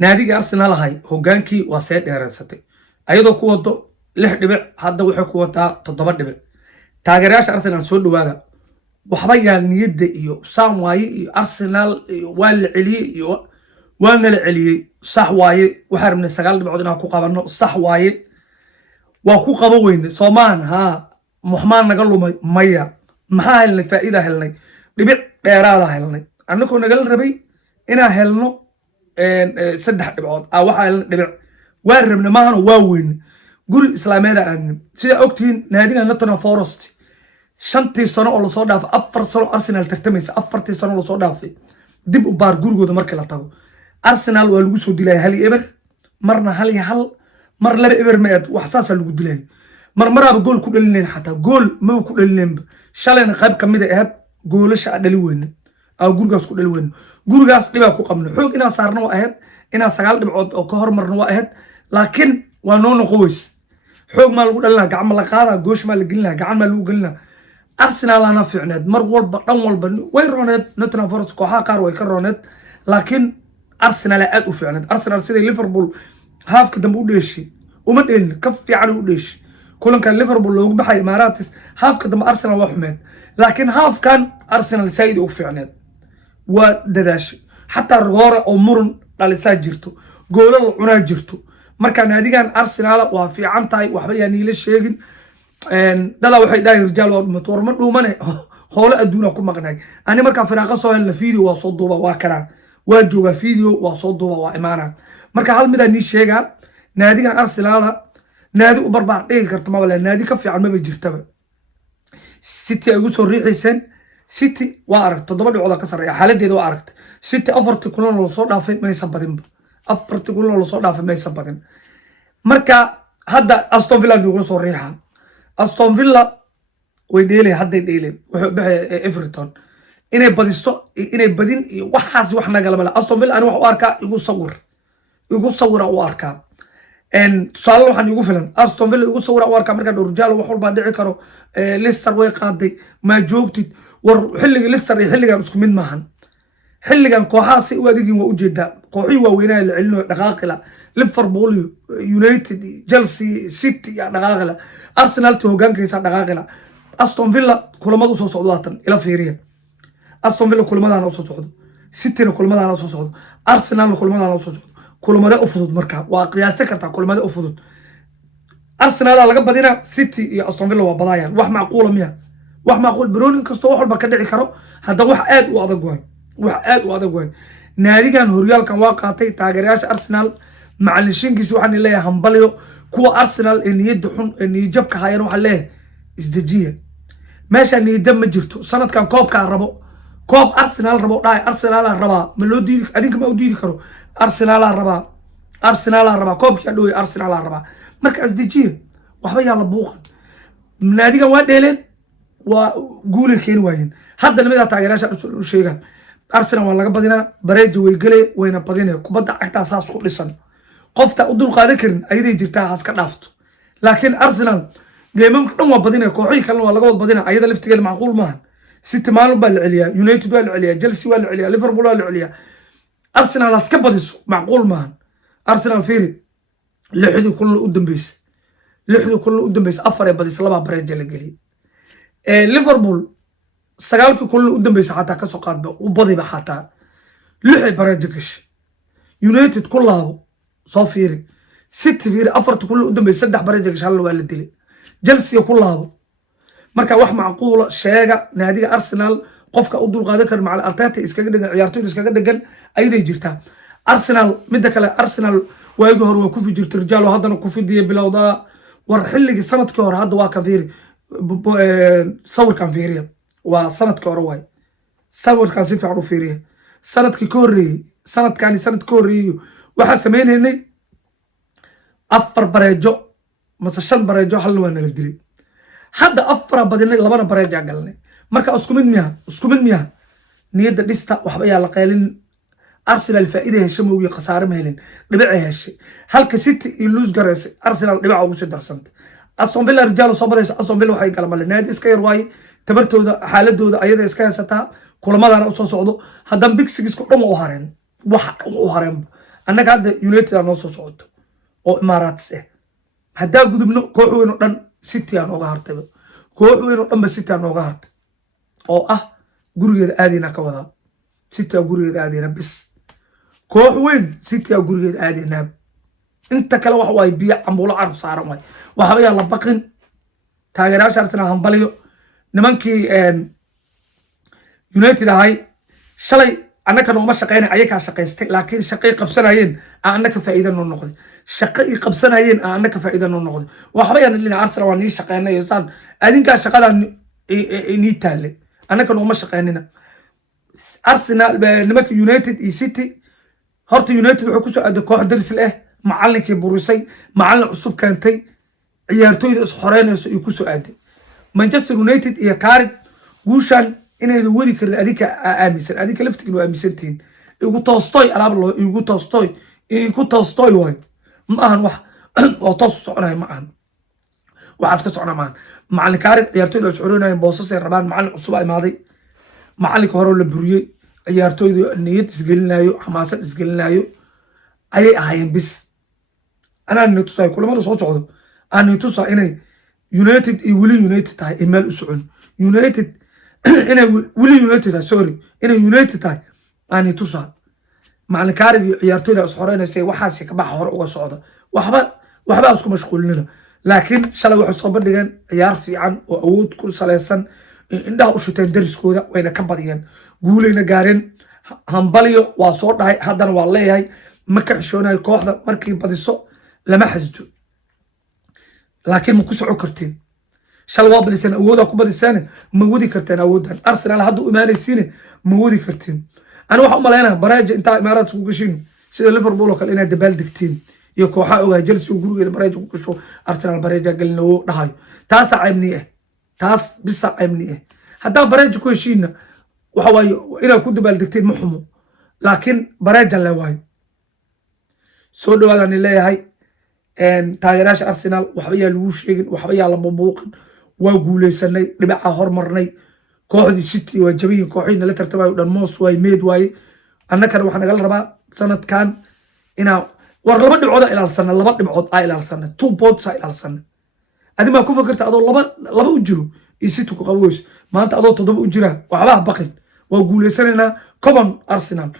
naadiga Arsenal ahay hogaankii waa see dheeraysatay ayadoo ku wado 6 dhibic hadda waxay ku wadaa 7 dhibic taageerayaasha Arsenal soo dhawaada waxba yaa niyada iyo saan waaye iyo Arsenal waa la celiyay iyo waana la celiyay sax waaye waxa rabnay 9 dhibcood inaan ku qabano sax waaye waa ku qabo weyne Soomaan ha Muhammad naga lumay maya maxaa helnay faa'iido helnay dhibic dheeraad helnay annagoo naga rabay inaan helno 3 dhibcood waxa helnay dhibic waa rabnay maahano waa weyn guri islaameeda aan sida ogtiin naadiga Nottingham Forest 5 sano oo la soo dhaafay 4 sano Arsenal tartamaysa 4 sano la soo dhaafay dib u baar gurigooda markii la tago Arsenal waa lagu soo dilay hal eber marna hal mar laba eber ma wax saas lagu dilay maraba gool ku dhalineen xataa gool ma ku dhalineen shalayna qayb kamid ah goolasha dhali weyn gurigaas ku dhali weyn gurigaas dhiba ku qabno xoog inaan saarno waa ahayd inaan 9 dhibcood oo ka hormarno waa ahayd laakiin waa noo noqoys xoog ma lagu dhalina gacmo la qaada goosh ma la gelina gacan ma lagu gelina Arsenal ana fiicneed mar walba dhan walba way rooneed Nottingham Forest kooxaha qaar way ka rooneed laakiin Arsenal aad u fiicneed Arsenal sida Liverpool haafka dambe u dheeshay uma dheelin ka fiican u dheeshay kulanka Liverpool loogu baxay Emirates haafka dambe Arsenal waa xumeed laakiin haafkan Arsenal saayid u fiicneed waa dadaash hatta roora oo murun dhalisaa jirto goolal cunaa jirto marka naadigan Arsenal waa fiican tahay waxba yaani la sheegin dala waxay dhahay rijaal waa matoor ma dhuumane hoolo adduuna ku maqnay ani marka firaaqa soo helna video waa soo duuba waa karaan waa jooga video waa soo duuba waa imaana marka hal mid aan sheega naadigan Arsenal naadi u barbaar dhigi karto ma wala naadi ka fiican ma jirtaba City ay ugu soo riixaysan City waa aragto 7 dhibcood ka sareeya xaaladeeda waa aragto City afartii kulan la soo dhaafay ma aysan badin afartii kulan la soo dhaafay ma aysan badin marka hadda Aston Villa ugu soo riixan Aston Villa way dheelay hadday dheelay wuxuu baxay Everton inay badiso inay badin iyo waxaas wax naga lama Aston Villa ani wax u arkaa igu sawira u arkaa tusaale waxaan igu filan Aston Villa igu sawira u arkaa marka dhowrjaal wax walba dhici karo Leicester way qaaday ma joogtid war xilliga Leicester iyo xilligan isku mid maahan xilligan kooxaha si u adigin waa u jeedaa kooxii waaweynaa la celino dhaqaaqila Liverpool United Chelsea City ya dhaqaaqila Arsenal to hogaankaysa dhaqaaqila Aston Villa kulamadu soo socdo waatan ila fiiriya Aston Villa kulamadaana soo socdo City kulamadaana soo socdo Arsenal kulamadaana soo socdo kulamada u fudud marka waa qiyaas kartaa kulamada u fudud Arsenal laga badina City iyo Aston Villa waa badayaan wax macquul miya wax macquul Bruno kasto wax walba ka dhici karo hada wax aad u adag way naadigan horyaalkan waa qaatay taageerayaasha Arsenal macallishinkiisu waxaan leeyahay hambaliyo kuwa Arsenal ee niyada xun ee niyadjabka hayeen waxa leeyahay isdajiya meesha niyada ma jirto sanadkan koobka rabo koob Arsenal rabo dhaay Arsenal raba ma loo diidi adinka ma u diidi karo Arsenal raba koobka dhooy Arsenal raba marka isdajiya waxba yaa la buuqan naadigan waa dheeleen waa guul keen waayeen hadda lamida taageerayaasha u sheegan Arsenal waa laga badinaa bareejo way galay wayna badinay kubadda cagta saas ku dhisan qofta u dul qaadan karin ayday jirtaa haas ka dhaafto laakiin Arsenal geemamka dhan waa badinay kooxii kale waa laga wad badinaa ayada laftigeeda macquul maaha City maalin baa la celiyaa United waa la celiyaa Chelsea waa la celiyaa Liverpool waa la celiyaa Arsenal haas ka badiso macquul maaha Arsenal fiiri 6 kulan u dambeys 4 badis 2 bareejo la galiyay Liverpool 9 kulan u dambeys xataa ka soo qaadba u badiba xataa 6 bareejo gash United kullaabo soo fiiri City fiiri 4 kulan u dambeys 3 bareejo gash hal waa la dilay Chelsea kullaabo marka wax macquul sheega naadiga Arsenal qofka u dul qaadan kar macal Arteta iskaga dhigan ciyaartooyda iskaga dhigan ayday jirtaa Arsenal midda kale Arsenal waagi hore waa ku fijirtay rijaal haddana ku fidiyay bilowda war xilliga sanadkii hore hadda waa ka fiiri sawirkan fiiriya waa sanadkii hore way sawirkan si fiican u fiiriya sanadkii ka horeeyay sanadkani sanad ka horeeyay waxa sameeynay 4 bareejo mase 5 bareejo hal waa nala dilay hadda 4 badinay 2 bareejo galnay marka isku mid miya niyada dhista waxba yaa la qeelin Arsenal faa'iido heshay mooyay khasaare ma helin dhibic heshay halka City iyo lose gareysay Arsenal dhibic ugu soo darsantay Aston Villa rijaal soo baraysa Aston Villa waxay kala maleen naadi iska yar waay tabartooda xaaladooda ayada iska haysataa kulamadaana u soo socdo hadan Big Six ku dhamo u hareen wax u hareen annaga hadda united aa noo soo socoto oo imaaraats ah haddaa gudubno koox weyn oo dhan city aa nooga hartayba koox weyn oo dhanba city aa nooga hartay oo ah gurigeeda aadayna ka wadaa city aa gurigeeda aadayna bis koox weyn city aa gurigeeda aadaynaa inta kale wax waay biyo cambuulo carab saaran waay waxba yaa la baqin taageerayaasha Arsenal hambaliyo nimankii united ahay shalay annaka nooma shaqeynay ayagaa shaqaystay laakiin shaqay qabsanayeen aan annaka faa'iido noo noqday shaqay qabsanayeen aan annaka faa'iido noo noqday waxba yaan ilaa Arsenal waa nii shaqeynay saan adinka shaqada nii taale annaka nooma shaqeynina Arsenal nimanka United iyo City horta United wuxuu ku soo aaday koox daris leh macallinkii burisay macallin cusub keentay ciyaartooyda is xoreynayso iyo ku soo aaday Manchester United iyo Cardiff guushan inaydu wadi karin adinka aaminsan adinka laftigiin waa aaminsantiin igu toostoy alaab loo igu toostoy way ma ahan wax oo toos soconay ma ahan waxaas ka socona maahan macallin Cardiff ciyaartooyda is xoreynayeen boosas ay rabaan macallin cusub ay imaaday macallinka hore la buriyay ciyaartooyda niyad isgelinayo xamaasad isgelinayo ayay ahaayeen bis anaa nitusay kulamada soo socdo aan nitusaa inay United iyo wili United tahay email u socon United inay wili United tahay sorry inay United tahay aan nitusaa macallin Cardiff iyo ciyaartooyda is xoreynaysa waxaas ka bax hore uga socda waxba isku mashquulinina laakiin shalay waxay soo bandhigeen ciyaar fiican oo awood ku saleysan indhaha u shiteen dariskooda wayna ka badiyeen guulayna gaareen hambaliyo waa soo dhahay haddana waa leeyahay ma ka xishoonayo kooxda markii badiso lama xasdo laakiin ma ku soco kartiin shal waa badiseen awooda ku badiseen ma wadi karteen awoodan Arsenal hadda u imaanaysiin ma wadi kartiin ana waxa u maleynaa baraaja inta imaaraad ku gashin sida Liverpool oo kale inay dabaal degtiin iyo kooxaha ogaa Chelsea oo gurigeeda baraaja ku gasho Arsenal baraaja galna oo dhahay taas caybni ah taas bisa caybni ah hadda baraaja ku heshiina waxa way inay ku dabaal degtiin ma xumo laakiin baraaja la waay soo dhawaadaan leeyahay taageerayaasha Arsenal waxba yaa lagu sheegin waxba yaa la buuqin waa guuleysanay dhibaca hormarnay kooxdii City waa jabiyeen kooxina la tartamay dhan moos way meed way annaka waxa naga rabaa sanadkan ina war laba dhibcood ilaalsana laba dhibcood ay ilaalsana 2 points ay ilaalsana adima ku fikirta adoo laba u jiro iyo City ku qaboos maanta adoo 7 u jira waxba baqin waa guuleysanayna common Arsenal